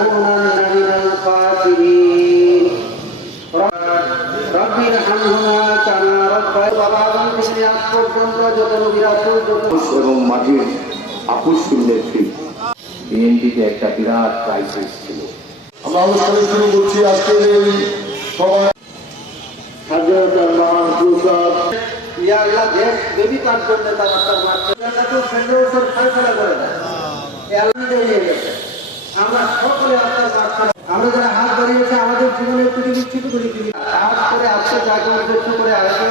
لنكونن من الخاسرين رب ارحمهما كما ربياني এবং মাটির আপসহীন নেত্রী বিএনপিতে একটা বিরাট ক্রাইসিস ছিল। আমরা অনুষ্ঠানে শুরু করছি আজকের এই সভায় আমরা সকলে আমরা যারা হাত বাড়িয়েছে আমাদের জীবনের প্রতি নিশ্চিত করে দিবি হাত করে আজকে যাকে উদ্দেশ্য করে আসবে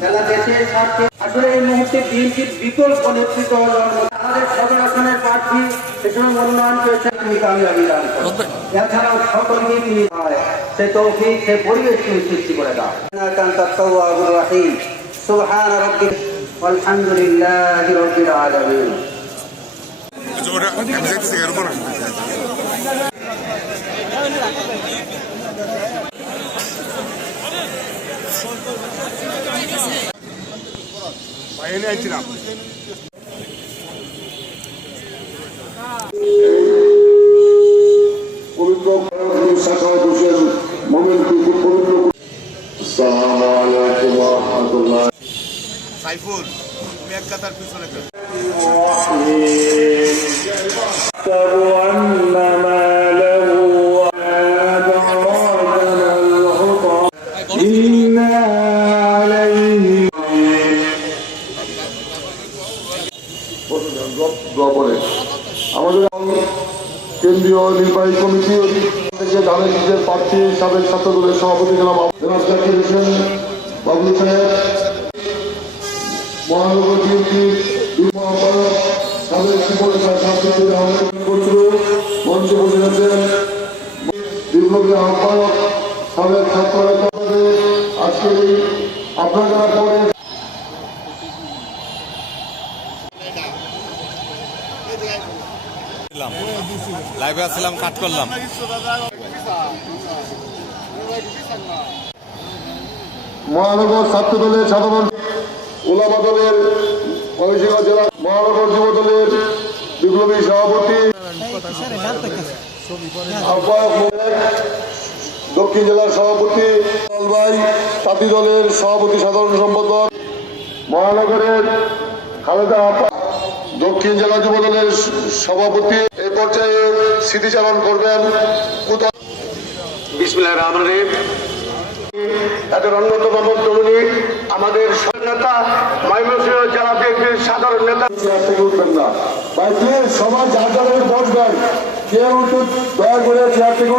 যারা দেশের স্বার্থে আসলে এই মুহূর্তে বিএনপির বিকল্প নেতৃত্ব আমাদের সদর আসনের প্রার্থী সেসময় মনোনয়ন পেয়েছেন তিনি কামিয়াবি দান করেন। এছাড়াও সকলকে তিনি হয় সে তৌফিক সে পরিবেশ তিনি সৃষ্টি করে দাও। সুবহান রাব্বিক আলহামদুলিল্লাহি রাব্বিল আলামিন। শাখায় বসেন মোমেন্টকে খুব পবিত্র। আসসালামু আলাইকুম ওয়া রাহমাতুল্লাহ। সাইফুল তুমি এক কাতার পিছনে আমাদের কেন্দ্রীয় নির্বাহী কমিটি থেকে ধানের শীষের প্রার্থী সাবেক ছাত্রদলের সভাপতি জনাব জাকির হোসেন বাবলু সাহেব, মহানগর বিএনপির সাবেক সাংস্কৃতিক আহ্বায়ক মঞ্চে বসে আছেন বিপ্লবী আহ্বায়ক সাবেক ছাত্র আজকে আপনারা পরে লাইভে আসছিলাম, কাট করলাম। মহানগর ছাত্র দলের সাধারণ ওলামা দলের ময়মনসিংহ জেলা মহানগর যুব দলের বিপ্লবী সভাপতি দক্ষিণ জেলার সভাপতি ভাই তাঁতি দলের সভাপতি সাধারণ সম্পাদক মহানগরের খালেদা দক্ষিণ জেলা যুব দলের সভাপতি এই পর্যায়ে স্মৃতিচারণ করবেন। বিসমিল্লাহির রহমানির রহিম। তাদের অন্যতম মধ্যমণি আমাদের নেতা ময়মনসিংহ জেলা বিএনপির সাধারণ নেতা। চেয়ার থেকে উঠবেন না ভাই, প্লিজ সবাই যার যার বসবেন, কেউ দয়া করে চেয়ার থেকে